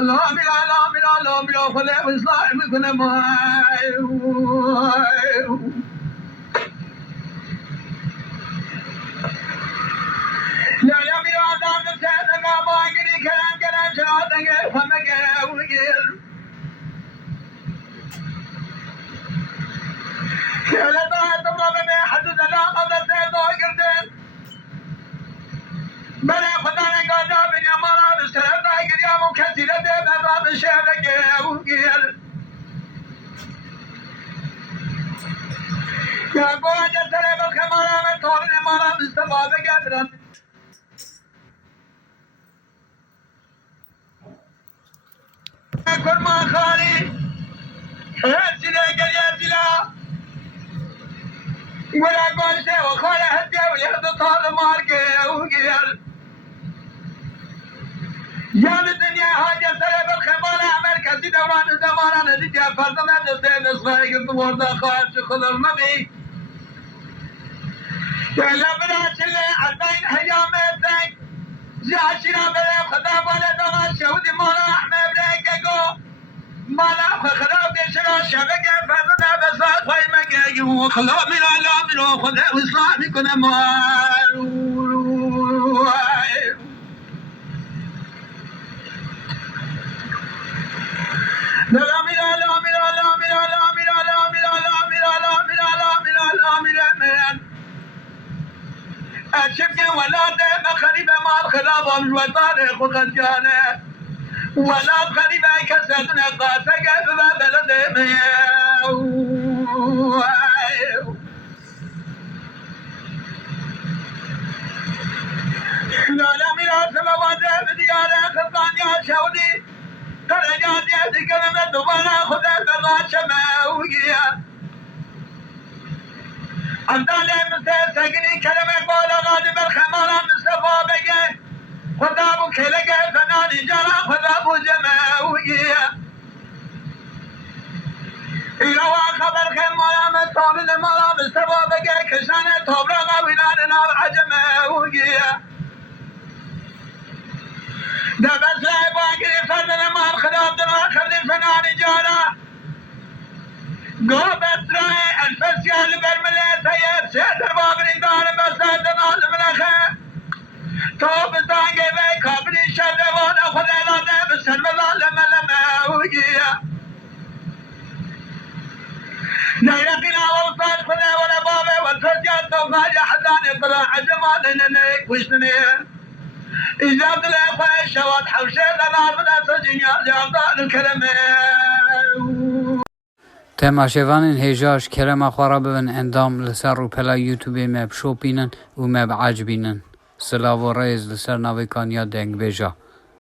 لا بلا خدا وصلاح میکنه ما لا بلا دام سيدنا ما گری کرم کرم شادنگه همگه وگیر كلا بعد ما بني حدد لا قدر سيدنا قردن بلا خدانا قادا من يمارا بسيدنا قريام وكثيرة بابا بشهدك وقير يا قوة جسر بالخمارا من طورن مارا بستفاد قدرا كل ما خالي هاتنا قرياتنا ولا قول شيء وخالي هدي ويهد طار مارك وقير يا الدنيا حاجة سيب الخمال عمل كثير دوران زمانا نتيجة فرزنا جسين إصغائي قلت ورده خواهد شخل المبي يا لبنا شلي عدين حجام الدين جاشنا بلي خدا بالي دماء شهودي مالا أحمد بريككو مالا خدا بيشنا شبك فرزنا بسات ويمكي وخلا من الله من خدا وصلاح بكنا أشبك ولا دم خريبة ما الخلاب الوطن وقد جانا ولا خريبة كسدنا قاتك ببلد لا ميراث سماوات بديارة خلقان يا شودي درجات يا كلمة دبانا خدا بلا شماوية عندنا مثل سجني كلمة بالا غالب الخمارة مصطفى بقى خدا ابو كلقة فنان جرى خدا ابو جماوية إلى خبر خمارة مصطفى المرا مصطفى بقى كشانة طبرا ويلان نار عجماوية دبس باقي فضل ما الخدام درا خلي فنان جارا قوبت راي الفسيال برملي سيد سيدر بابري دار بساد نال ملخه توب زانگي بي كابري شد وانا خدانا دب سر ملال ملما وجيا لا يقنا وصال خدا ولا بابي والفسيال توفى حدان طلع عجمان ننك وشتني إجابة الأخوة الشوات حوشي لنا بدا سجنيا جابدان الكلمة تماشاوان هجاش کرم خوارا ببن اندام لسر رو پلا یوتیوبی مب شو بینن و مب عج بینن سلاو و ریز لسر ناوی کانیا دنگ بجا